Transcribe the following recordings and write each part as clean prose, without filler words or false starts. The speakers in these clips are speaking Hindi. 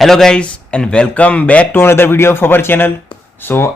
Hello guys and welcome back to another video of our channel.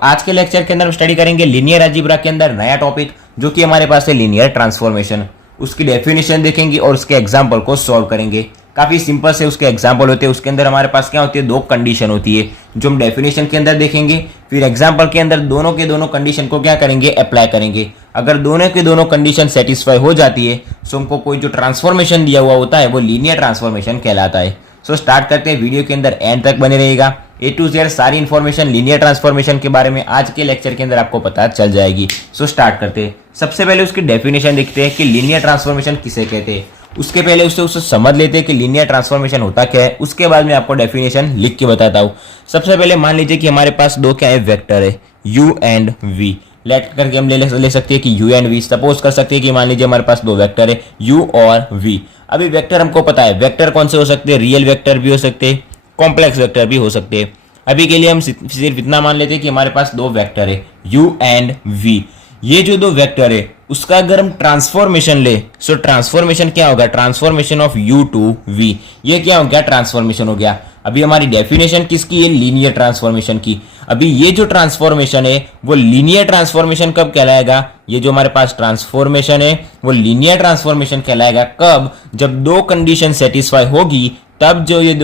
आज के लेक्चर के अंदर हम स्टडी करेंगे लीनियर अलजेब्रा के अंदर नया टॉपिक जो कि हमारे पास है लीनियर ट्रांसफॉर्मेशन। उसकी डेफिनेशन देखेंगे और उसके एग्जाम्पल को सॉल्व करेंगे। काफी सिंपल से उसके एग्जाम्पल होते हैं। उसके अंदर हमारे पास क्या होती है, दो कंडीशन होती है जो हम डेफिनेशन के अंदर देखेंगे, फिर एग्जाम्पल के अंदर दोनों के दोनों कंडीशन को क्या करेंगे, अप्लाई करेंगे। अगर दोनों के दोनों कंडीशन सेटिस्फाई हो जाती है तो हमको कोई जो ट्रांसफॉर्मेशन दिया हुआ होता है वो लीनियर ट्रांसफॉर्मेशन कहलाता है। स्टार्ट करते हैं, वीडियो के अंदर एंड तक बने रहेगा। ए टू जेड सारी इन्फॉर्मेशन लीनियर ट्रांसफॉर्मेशन के बारे में आज के लेक्चर के अंदर आपको पता चल जाएगी। स्टार्ट करते हैं। सबसे पहले उसकी डेफिनेशन देखते हैं कि लीनियर ट्रांसफॉर्मेशन किसे कहते हैं। उसके पहले उससे समझ लेते हैं कि लीनियर ट्रांसफॉर्मेशन होता क्या है। उसके बाद मैं आपको डेफिनेशन लिख के बताता हूँ। सबसे पहले मान लीजिए कि हमारे पास दो क्या है, वेक्टर है u एंड v। लेट करके हम ले सकते हैं कि u एंड v। सपोज कर सकते हैं कि मान लीजिए हमारे पास दो वेक्टर है u और v। अभी वेक्टर हमको पता है, वेक्टर कौन से हो सकते हैं, रियल वेक्टर भी हो सकते हैं, कॉम्प्लेक्स वेक्टर भी हो सकते हैं। अभी के लिए हम सिर्फ इतना मान लेते हैं कि हमारे पास दो वेक्टर है u एंड v। ये जो दो वेक्टर है उसका अगर हम ट्रांसफॉर्मेशन ले सो ट्रांसफॉर्मेशन क्या होगा, transformation of u to v। ये क्या हो गया, ट्रांसफॉर्मेशन हो गया। अभी हमारी डेफिनेशन किसकी है, लीनियर ट्रांसफॉर्मेशन की। अभी ये जो ट्रांसफॉर्मेशन है वो लीनियर ट्रांसफॉर्मेशन कब कहलाएगा, ये जो हमारे पास ट्रांसफॉर्मेशन है वो लीनियर ट्रांसफॉर्मेशन कहलाएगा कब, जब दो कंडीशन सेटिस्फाई होगी तब जो ये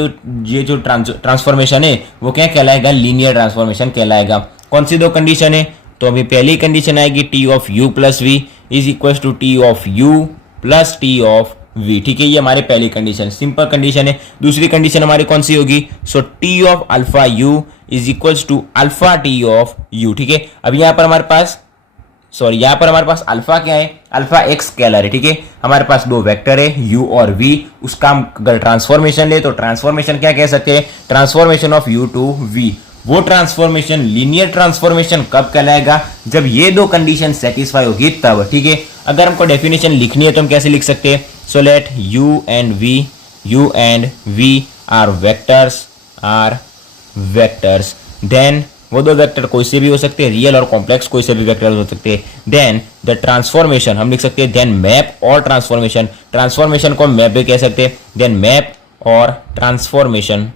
जो ट्रांसफॉर्मेशन है वो क्या कहलाएगा, लीनियर ट्रांसफॉर्मेशन कहलाएगा। कौन सी दो कंडीशन है, तो अभी पहली कंडीशन आएगी T of u plus v is equal to T of u plus T of v. ठीक है, ये हमारी पहली कंडीशन, सिंपल कंडीशन है। दूसरी कंडीशन हमारी कौन सी होगी, so T of alpha u is equal to alpha T of u. ठीक है, अब यहाँ पर हमारे पास अल्फा क्या है, अल्फा एक स्केलर है। ठीक है, हमारे पास दो वेक्टर है u और v। उसका हम अगर ट्रांसफॉर्मेशन ले तो ट्रांसफॉर्मेशन क्या कह सकते हैं, transformation of u to v। वो ट्रांसफॉर्मेशन लीनियर ट्रांसफॉर्मेशन कब कहलाएगा, जब ये दो कंडीशन सेटिस्फाई होगी तब। ठीक है, अगर हमको डेफिनेशन लिखनी है तो हम कैसे लिख सकते हैं, so let u and v are vectors. Then वो दो वेक्टर कोई से भी हो सकते हैं, रियल और कॉम्प्लेक्स कोई से भी वेक्टर हो सकते हैं। देन द ट्रांसफॉर्मेशन हम लिख सकते हैं, देन मैप और ट्रांसफॉर्मेशन को मैप भी कह सकते हैं। देन मैप और ट्रांसफॉर्मेशन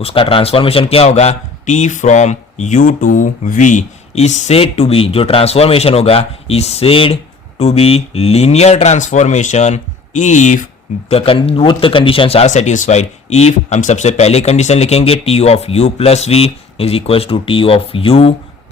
उसका ट्रांसफॉर्मेशन क्या होगा, t from u to v is said to be, जो ट्रांसफॉर्मेशन होगा is said to be linear transformation if both the conditions are satisfied। if हम सबसे पहले कंडीशन लिखेंगे t of u plus v is equals to t of u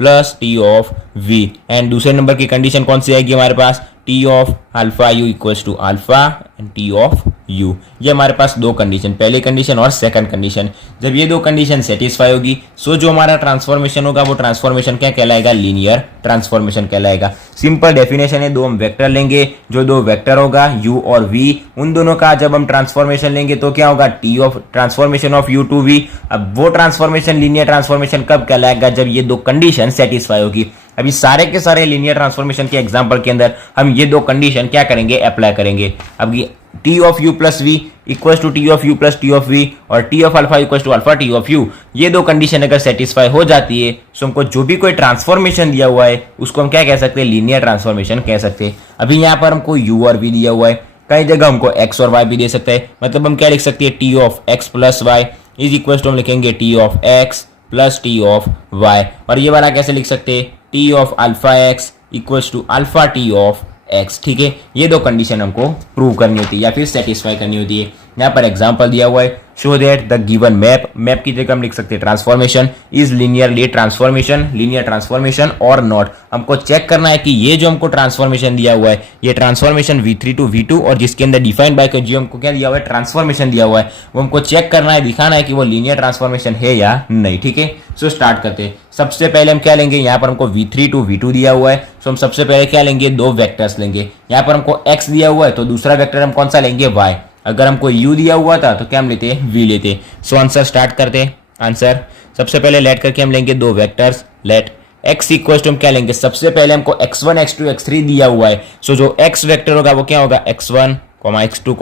plus t of v। And दूसरे नंबर की कंडीशन कौन सी आएगी हमारे पास, t of alpha u equals to alpha and t of u। ये हमारे पास दो कंडीशन, पहली कंडीशन और सेकंड कंडीशन। जब ये दो कंडीशन सेटिस्फाई होगी सो जो हमारा ट्रांसफॉर्मेशन होगा वो ट्रांसफॉर्मेशन क्या कहलाएगा, लीनियर ट्रांसफॉर्मेशन कहलाएगा। सिंपल डेफिनेशन है, दो हम वेक्टर लेंगे, जो दो वेक्टर होगा u और v, उन दोनों का जब हम ट्रांसफॉर्मेशन लेंगे तो क्या होगा, t of transformation of u to v। अब वो ट्रांसफॉर्मेशन लीनियर ट्रांसफॉर्मेशन कब कहलाएगा, जब ये दो कंडीशन सेटिस्फाई होगी। अभी सारे के सारे लीनियर ट्रांसफॉर्मेशन के एग्जांपल के अंदर हम ये दो कंडीशन क्या करेंगे, अप्लाई करेंगे। अब ये T of u plus v equals to T of u plus T of v और T of alpha equals to alpha T of u, ये दो कंडीशन अगर सेटिस्फाई हो जाती है तो हमको जो भी कोई ट्रांसफॉर्मेशन दिया हुआ है उसको हम क्या कह सकते हैं, लीनियर ट्रांसफॉर्मेशन कह सकते हैं। अभी यहाँ पर हमको u और v दिया हुआ है, कई जगह हमको x और y भी दे सकता है। मतलब हम क्या लिख सकते हैं, T of x plus y is equals to हम लिखेंगे T of x plus T of y। और ये वाला कैसे लिख सकते हैं, T of alpha x equals to alpha T of x. ठीक है, ये दो कंडीशन हमको प्रूव करनी होती है या फिर सेटिस्फाई करनी होती है। यहाँ पर एग्जांपल दिया हुआ है, show that the given map की जगह हम लिख सकते हैं ट्रांसफॉर्मेशन इज लीनियर ट्रांसफॉर्मेशन और नॉट। हमको चेक करना है कि ये जो हमको ट्रांसफॉर्मेशन दिया हुआ है ये ट्रांसफॉर्मेशन v3 टू v2 और जिसके अंदर डिफाइंड बाय जो हमको क्या दिया हुआ है, ट्रांसफॉर्मेशन दिया हुआ है, वो हमको चेक करना है, दिखाना है कि वो लीनियर ट्रांसफॉर्मेशन है या नहीं। ठीक है, सो स्टार्ट करते हैं। सबसे पहले हम क्या लेंगे, यहाँ पर हमको v3 टू v2 दिया हुआ है, सो हम सबसे पहले क्या लेंगे, दो वेक्टर्स लेंगे। यहाँ पर हमको x दिया हुआ है तो दूसरा वेक्टर हम कौन सा लेंगे, y। अगर हमको u दिया हुआ था तो क्या हम लेते हैं, v लेते। सो आंसर स्टार्ट करते हैं। आंसर सबसे पहले लेट करके हम लेंगे दो vectors, let x equal to हम क्या लेंगे, सबसे पहले हमको x1 x2 x3 दिया हुआ है, सो जो x वेक्टर होगा वो क्या होगा, x1 x2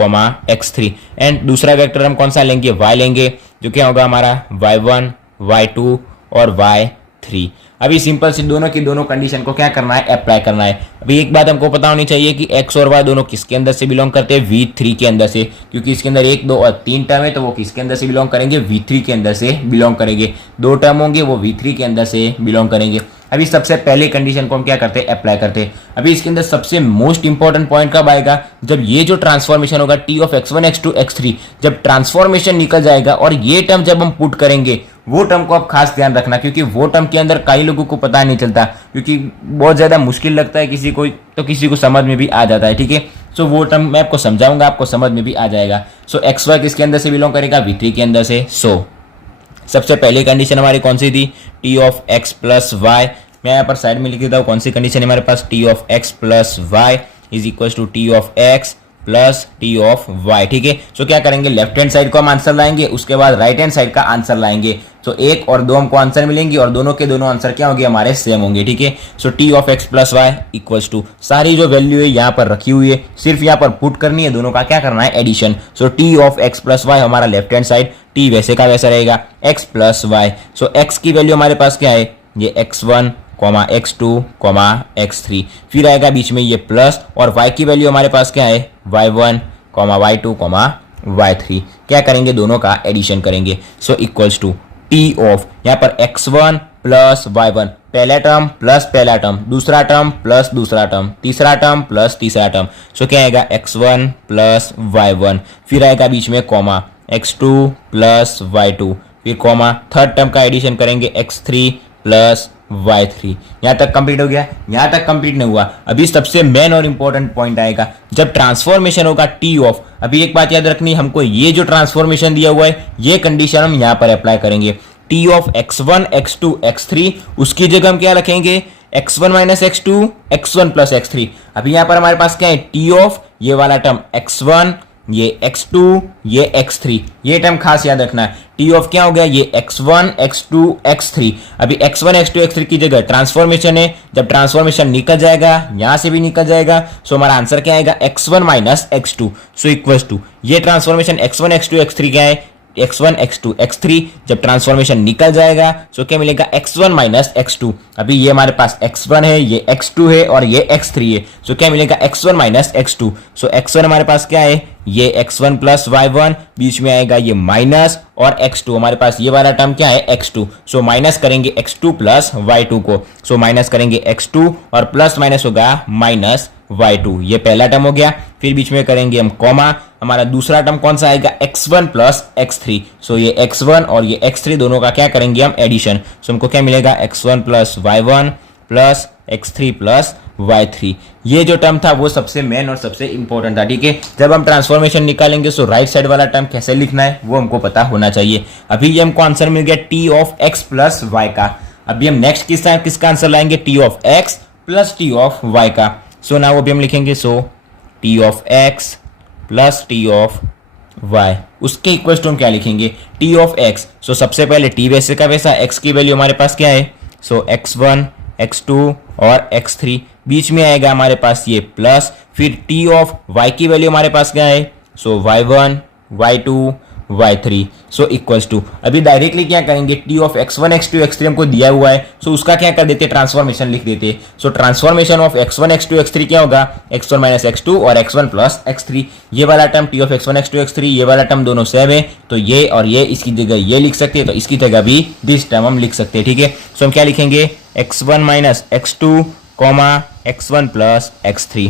x3। एंड दूसरा वेक्टर हम कौन सा लेंगे, y लेंगे, जो क्या होगा हमारा y1 y2 और y3। अभी सिंपल से दोनों की दोनों कंडीशन को क्या करना है, अप्लाई करना है। अभी एक बात हमको पता होनी चाहिए कि एक्स और वाई दोनों किसके अंदर से बिलोंग करते हैं, V3 के अंदर से, क्योंकि इसके अंदर 1, 2 और 3 टर्म है तो वो किसके अंदर से बिलोंग करेंगे, V3 के अंदर से बिलोंग करेंगे। 2 टर्म होंगे वो V3 के अंदर से बिलोंग करेंगे। अभी सबसे पहले कंडीशन को हम क्या करते हैं, अप्लाई करते हैं। अभी इसके अंदर सबसे मोस्ट इंपॉर्टेंट पॉइंट कब आएगा, जब ये जो ट्रांसफॉर्मेशन होगा T of x1 x2 x3, जब ट्रांसफॉर्मेशन निकल जाएगा और ये टर्म जब हम पुट करेंगे, वो टर्म को आप खास ध्यान रखना, क्योंकि वो टर्म के अंदर कई लोगों को पता नहीं चलता, क्योंकि बहुत ज्यादा मुश्किल लगता है किसी को, तो किसी को समझ में भी आ जाता है। ठीक है, सो वो टर्म मैं आपको समझाऊंगा, आपको समझ में भी आ जाएगा। सो एक्स वाई किसके अंदर से बिलोंग करेगा, V3 के अंदर से। सो सबसे पहली कंडीशन हमारी कौन सी थी, T of x plus y. मैं यहाँ पर साइड में लिख देता हूँ कौन सी कंडीशन है हमारे पास, T of x plus y is equal to T of x plus T of y। ठीक है, सो क्या करेंगे, लेफ्ट हैंड साइड को हम आंसर लाएंगे, उसके बाद राइट हैंड साइड का आंसर लाएंगे। तो 1 और 2 हमको आंसर मिलेंगे और दोनों के दोनों आंसर क्या होंगे, हमारे सेम होंगे। ठीक है, सो T of x plus y equals to, सारी जो वैल्यू है यहाँ पर रखी हुई है, सिर्फ यहाँ पर पुट करनी है, दोनों का क्या करना है, addition. So T of x plus y हमारा लेफ्ट हैंड साइड, T वैसे का वैसा रहेगा, x plus y. So x की वैल्यू हमारे पास क्या है, ये x1 x2 x3, फिर आएगा बीच में ये प्लस, और y की वैल्यू हमारे पास क्या है, y1 y2 y3। क्या करेंगे, दोनों का एडिशन करेंगे। So equals to T of, यहाँ पर x1 प्लस y1, पहला टर्म प्लस पहला टर्म, दूसरा टर्म प्लस दूसरा टर्म, तीसरा टर्म प्लस तीसरा टर्म। सो क्या आएगा, x1 प्लस y1, फिर आएगा बीच में कॉमा x2 प्लस y2, फिर कॉमा, थर्ड टर्म का एडिशन करेंगे x3 प्लस y3। यहां तक कंप्लीट हो गया, यहां तक कंप्लीट नहीं हुआ, अभी सबसे मेन और इंपॉर्टेंट पॉइंट आएगा, जब ट्रांसफॉर्मेशन होगा T ऑफ। अभी एक बात याद रखनी, हमको ये जो ट्रांसफॉर्मेशन दिया हुआ है, ये कंडीशन हम यहां पर अप्लाई करेंगे। T of x1 x2 x3, उसकी जगह हम क्या रखेंगे, x1 minus x2 x1 plus x3। अभी यहां पर हमारे पास क्या है, T ऑफ ये वाला टर्म x1, ये x2, ये x3, ये टर्म खास याद रखना है। T ऑफ क्या हो गया, ये x1 x2 x3। अभी x1 x2 x3 की जगह ट्रांसफॉर्मेशन है, जब ट्रांसफॉर्मेशन निकल जाएगा, यहां से भी निकल जाएगा, सो हमारा आंसर क्या आएगा, x1 minus x2। So equals to, ये ट्रांसफॉर्मेशन x1 x2 x3 क्या है, x1 x2 x3, जब ट्रांसफॉर्मेशन निकल जाएगा सो क्या मिलेगा, x1 माइनस x2। अभी ये हमारे पास x1 है, ये x2 है और ये x3 है, सो क्या मिलेगा, x1 माइनस x2। सो x1 हमारे पास क्या है, ये x1 प्लस y1, बीच में आएगा ये माइनस, और x2 हमारे पास ये वाला टर्म क्या है, x2। सो माइनस करेंगे x2 प्लस y2 को, सो माइनस करेंगे x2 और प्लस माइनस होगा माइनस y2, ये पहला टर्म हो गया। फिर बीच में करेंगे हम कॉमा, हमारा दूसरा टर्म कौन सा आएगा, x1 प्लस x3। सो ये x1 और ये x3 दोनों का क्या करेंगे हम, एडिशन। सो हमको क्या मिलेगा, x1 plus y1 plus x3 plus y3। ये जो टर्म था वो सबसे मेन और सबसे इंपॉर्टेंट था। ठीक है, जब हम ट्रांसफॉर्मेशन निकालेंगे सो राइट साइड वाला टर्म कैसे लिखना है वो हमको पता होना चाहिए। अभी ये हमको आंसर मिल गया T of x plus y का। अभी हम नेक्स्ट किसका आंसर लाएंगे, T of x plus T of y का। सो नाउ अभी हम लिखेंगे, सो T of x plus T of y, उसके इक्वल टू हम क्या लिखेंगे, T ऑफ x। सो सबसे पहले T वैसे का वैसा, x की वैल्यू हमारे पास क्या है, सो x1 x2 और x3, बीच में आएगा हमारे पास ये प्लस, फिर T ऑफ y की वैल्यू हमारे पास क्या है, so y1 y2 y3, so equals to, अभी डायरेक्टली क्या करेंगे, T of x1 x2 x3 हमको दिया हुआ है, सो उसका क्या कर देते, ट्रांसफॉर्मेशन लिख देते। सो transformation of x1 x2 x3 क्या होगा, x1 माइनस x2 और x1 प्लस x3। ये वाला term T of x1 x2 x3, ये वाला टर्म दोनों सेम है, तो ये और ये इसकी जगह ये लिख सकते हैं, तो इसकी जगह भी दिस टर्म हम लिख सकते हैं। ठीक है, सो हम क्या लिखेंगे, x1 minus x2 comma x1 plus x3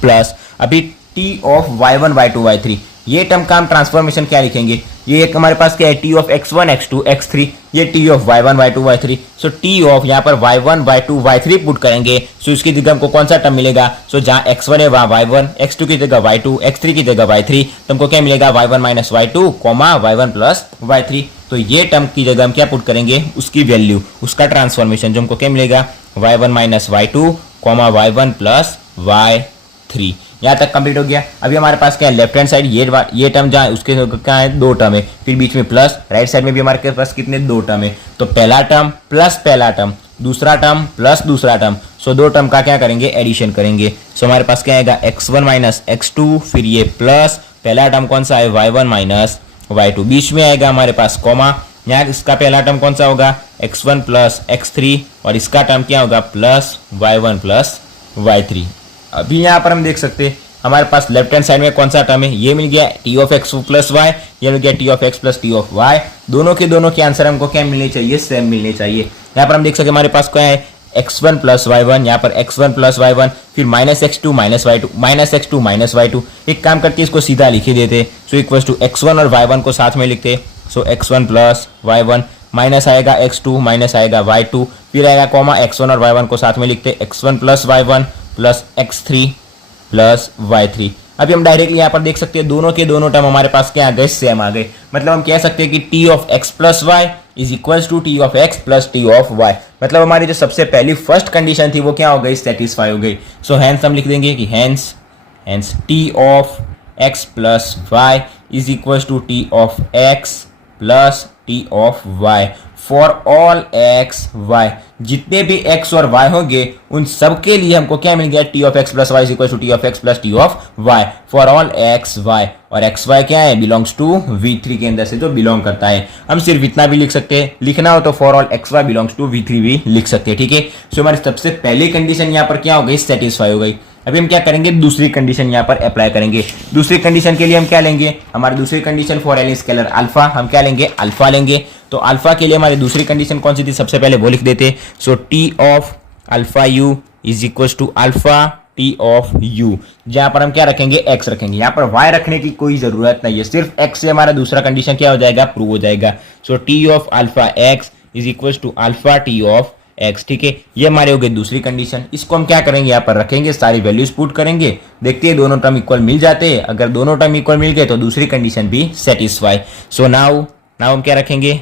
plus, अभी T of y1 y2 y3, ये टर्म का हम ट्रांसफॉर्मेशन क्या लिखेंगे, ये एक हमारे पास क्या है, T of x1 x2 x3, ये T of y1 y2 y3। So T of यहाँ पर y1 y2 y3 पुट करेंगे, सो इसकी जगह हमको कौन सा टर्म मिलेगा, सो जहाँ x1 है वहाँ y1, x2 की जगह y2, x3 की जगह y3, तो हमको क्या मिलेगा, y1 minus y2 comma y1 plus y3। तो ये टर्म की जगह हम क्या पुट करेंगे, उसकी वैल्यू, उसका ट्रांसफॉर्मेशन, जो हमको क्या मिलेगा, y1 minus y2 comma y1 plus y3। यहाँ तक कंप्लीट हो गया। अभी हमारे पास क्या है, लेफ्ट हैंड साइड ये टर्म जहाँ उसके क्या है, 2 टर्म है, फिर बीच में प्लस, राइट साइड में भी हमारे पास कितने, 2 टर्म है, तो पहला टर्म प्लस पहला टर्म, दूसरा टर्म प्लस दूसरा टर्म, सो 2 टर्म का क्या करेंगे, एडिशन करेंगे। सो हमारे पास क्या आएगा, x1 माइनस x2, फिर ये प्लस, पहला टर्म कौन सा है, y1 माइनस y2, बीच में आएगा हमारे पास कॉमा, यहाँ इसका पहला टर्म कौन सा होगा, x1 प्लस x3, और इसका टर्म क्या होगा, प्लस y1 प्लस y3। अभी यहाँ पर हम देख सकते हैं हमारे पास लेफ्ट हैंड साइड में कौन सा टर्म है, ये मिल गया T of x plus y, ये मिल गया T of x plus T of y. दोनों के आंसर हमको क्या मिलने चाहिए, सेम मिलने चाहिए। यहाँ पर हम देख सकते हमारे पास क्या है, x1 प्लस y1, यहाँ पर x1 प्लस y1, फिर minus x2 minus y2, minus x2 minus y2। एक काम करके इसको सीधा लिख ही देते, सो इक्वल्स टू x1 और y1 को साथ में लिखते, सो x1 प्लस y1 माइनस आएगा x2 माइनस आएगा y2, फिर आएगा कॉमा x1 और y1 को साथ में लिखते x1 plus y1 plus x3 plus y3। अभी हम डायरेक्टली यहाँ पर देख सकते हैं दोनों के दोनों टर्म हमारे पास क्या आ गए, सेम आ गए। मतलब हम कह सकते हैं कि T of x plus y is equals to T of x plus T of y. मतलब हमारी जो सबसे पहली फर्स्ट कंडीशन थी वो क्या हो गई, सेटिस्फाई हो गई। सो हैंस हम लिख देंगे कि hence T of x plus y is equals to T of x plus T of y for all x y. जितने भी एक्स और वाई होंगे उन सब के लिए हमको क्या मिल गया, T of x plus y is equal to T of x plus T of y for all x y. और एक्स वाई क्या है, बिलोंग्स टू V3 के अंदर से जो बिलोंग करता है। हम सिर्फ इतना भी लिख सकते हैं, लिखना हो तो for all x y belongs to V3 भी लिख सकते हैं, ठीक है। सो हमारी सबसे पहली कंडीशन यहाँ पर क्या हो गई, सेटिस्फाई हो गई। अभी हम क्या करेंगे, दूसरी कंडीशन यहाँ पर अप्लाई करेंगे। दूसरी कंडीशन के लिए हम क्या लेंगे, हमारी दूसरी condition for any scalar alpha, हम क्या लेंगे, अल्फा लेंगे। तो अल्फा के लिए हमारी दूसरी कंडीशन कौन सी थी, सबसे पहले वो लिख देते। So T of alpha u is equal to alpha T of u. जहां पर हम क्या रखेंगे, एक्स रखेंगे, यहाँ पर वाई रखने की कोई जरूरत नहीं है, सिर्फ एक्स से हमारा दूसरा कंडीशन क्या हो जाएगा, प्रूव हो जाएगा। So T of alpha x is equal to alpha T of x, ठीक है। ये हमारे हो गए दूसरी कंडीशन। इसको हम क्या करेंगे, यहाँ पर रखेंगे, सारी वैल्यूज पुट करेंगे, देखते हैं दोनों टर्म इक्वल मिल जाते हैं। अगर दोनों टर्म इक्वल मिल गए तो दूसरी कंडीशन भी सेटिस्फाई। सो नाउ हम क्या रखेंगे,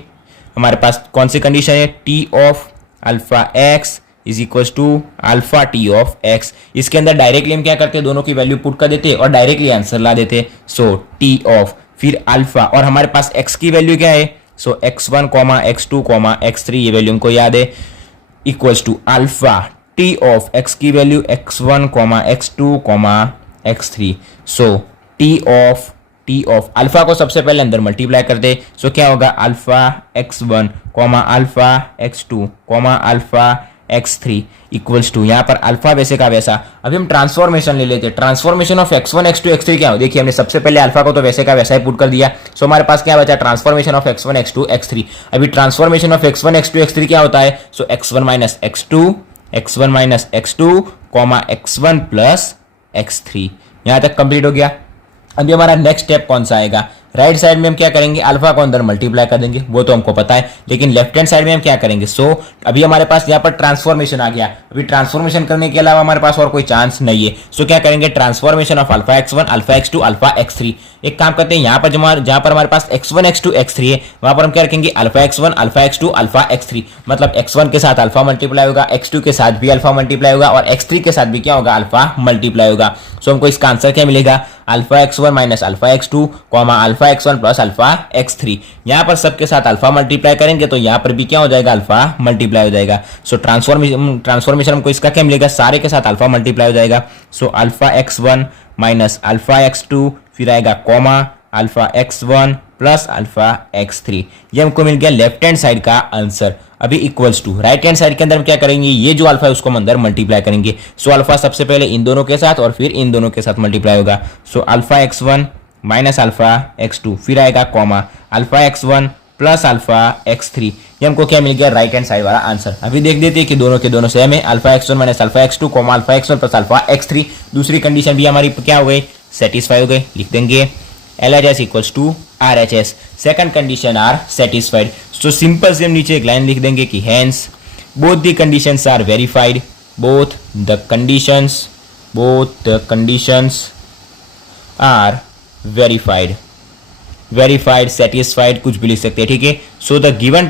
हमारे पास कौन सी कंडीशन है, T of alpha x is equal to alpha T of x. इसके अंदर डायरेक्टली हम क्या करते हैं, दोनों की वैल्यू पुट कर देते और डायरेक्टली आंसर ला देते। सो टी ऑफ फिर अल्फा, और हमारे पास एक्स की वैल्यू क्या है, सो x1 x2 x3, ये वैल्यू हमको याद है, equals to alpha T of x की value x1 x2 x3। So T of alpha को सबसे पहले अंदर मल्टीप्लाई कर दे। सो क्या होगा, alpha x1 alpha x2 alpha x3 equals to, यहाँ पर अल्फा वैसे का वैसा। अभी हम ट्रांसफॉर्मेशन ले लेते हैं। Transformation of x1 x2 x3 क्या हो, देखिए हमने सबसे पहले अल्फा को तो वैसे का वैसा ही पुट कर दिया। सो हमारे पास क्या बचा, transformation of x1 x2 x3। अभी transformation of x1 x2 x3 क्या होता है, सो x1 minus x2 x1 plus x3। यहाँ तक कंप्लीट हो गया। अभी हमारा नेक्स्ट स्टेप कौन सा आएगा, राइट साइड में हम क्या करेंगे, अल्फा को अंदर मल्टीप्लाई कर देंगे, वो तो हमको पता है, लेकिन लेफ्ट हैंड साइड में हम क्या करेंगे। सो अभी हमारे पास यहाँ पर ट्रांसफॉर्मेशन आ गया। अभी ट्रांसफॉर्मेशन करने के अलावा हमारे पास और कोई चांस नहीं है। सो क्या करेंगे, transformation of alpha x1 alpha x2 alpha x3। एक काम करते हैं, यहाँ पर जहां पर हमारे पास x1 x2 x3 है, वहां पर हम क्या रखेंगे, alpha x1 alpha x2 alpha x3। मतलब x1 के साथ अल्फा मल्टीप्लाई होगा, x2 के साथ भी अल्फा मल्टीप्लाई होगा, और x3 के साथ भी क्या होगा, अल्फा मल्टीप्लाई होगा। सो हमको इसका आंसर क्या मिलेगा, alpha x1 minus alpha x2 alpha x1 plus alpha x3। यहाँ पर सबके साथ अल्फा मल्टीप्लाई करेंगे तो यहाँ पर भी क्या हो जाएगा, अल्फा मल्टीप्लाई हो जाएगा। सो ट्रांसफॉर्मेशन हमको इसका क्या मिलेगा, सारे के साथ अल्फा मल्टीप्लाई हो जाएगा। So alpha x1 minus alpha x2, फिर आएगा comma alpha x1 plus alpha x3। ये हमको मिल गया लेफ्ट हैंड साइड का आंसर। अभी equals to right hand side के अंदर हम क्या करेंगे, ये जो अल्फा है उसको हम अंदर मल्टीप्लाई करेंगे। सो अल्फा सबसे पहले इन दोनों के साथ और फिर इन दोनों के साथ मल्टीप्लाई होगा। So alpha x1 minus alpha x2, फिर आएगा comma alpha x1 plus alpha x3। ये हमको क्या मिल गया, राइट हैंड साइड वाला आंसर। अभी देख देते हैं कि दोनों के दोनों सेम है, alpha x1 minus alpha x2 alpha x1 plus alpha x3। दूसरी कंडीशन भी हमारी क्या हो गई, सेटिस्फाई हो गई। लिख देंगे LHS equals to RHS, second condition are satisfied. So simple से हम नीचे एक लाइन लिख देंगे कि hence both the conditions are verified, both the conditions are verified satisfied, कुछ भी लिख सकते हैं, ठीक है। So the given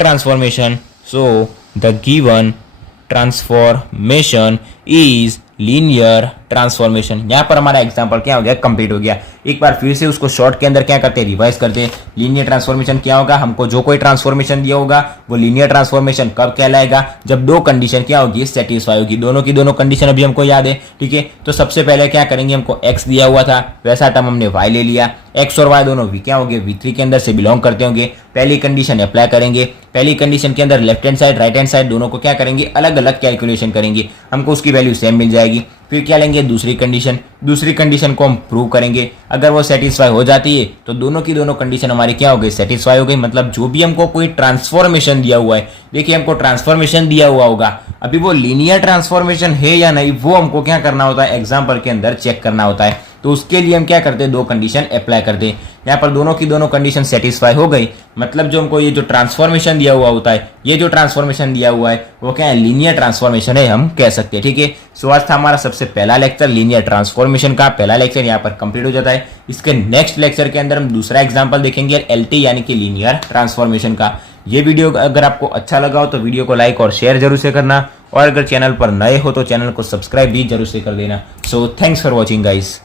transformation is linear transformation. यहाँ पर हमारा एग्जाम्पल क्या हो गया, कंप्लीट हो गया। एक बार फिर से उसको शॉर्ट के अंदर क्या करते हैं, रिवाइज करते हैं। लीनियर ट्रांसफॉर्मेशन क्या होगा, हमको जो कोई ट्रांसफॉर्मेशन दिया होगा वो लीनियर ट्रांसफॉर्मेशन कब कहलाएगा, जब दो कंडीशन क्या होगी, सेटिस्फाई होगी। दोनों की दोनों कंडीशन अभी हमको याद है, ठीक है। तो सबसे पहले क्या करेंगे, हमको x दिया हुआ था, वैसा टर्म हमने y ले लिया। x और y दोनों v क्या होंगे, v3 के अंदर से बिलोंग करते होंगे। पहली कंडीशन अप्लाई करेंगे। पहली कंडीशन के अंदर left hand side right hand side दोनों को क्या करेंगे, अलग अलग कैलकुलेशन करेंगे, हमको उसकी वैल्यू सेम मिल जाएगी। फिर क्या लेंगे, दूसरी कंडीशन को हम प्रूव करेंगे। अगर वो सेटिस्फाई हो जाती है तो दोनों की दोनों कंडीशन हमारी क्या हो गई, सेटिस्फाई हो गई। मतलब जो भी हमको कोई ट्रांसफॉर्मेशन दिया हुआ है, देखिए हमको ट्रांसफॉर्मेशन दिया हुआ होगा, अभी वो लीनियर ट्रांसफॉर्मेशन है या नहीं, वो हमको क्या करना होता है, एग्जाम्पल के अंदर चेक करना होता है। तो उसके लिए हम क्या करते हैं, दो कंडीशन अप्लाई करते हैं। यहाँ पर दोनों की दोनों कंडीशन सेटिस्फाई हो गई, मतलब जो हमको ये जो ट्रांसफॉर्मेशन दिया हुआ होता है, ये जो ट्रांसफॉर्मेशन दिया हुआ है वो क्या है, लीनियर ट्रांसफॉर्मेशन है, हम कह सकते हैं, ठीक है। सो आज था हमारा सबसे पहला लेक्चर लीनियर ट्रांसफॉर्मेशन का। पहला लेक्चर यहाँ पर कंप्लीट हो जाता है। इसके नेक्स्ट लेक्चर के अंदर हम दूसरा एग्जाम्पल देखेंगे एलटी यानी कि लीनियर ट्रांसफॉर्मेशन का। ये वीडियो अगर आपको अच्छा लगा हो तो वीडियो को लाइक और शेयर जरूर से करना, और अगर चैनल पर नए हो तो चैनल को सब्सक्राइब भी जरूर से कर देना। So thanks for watching guys.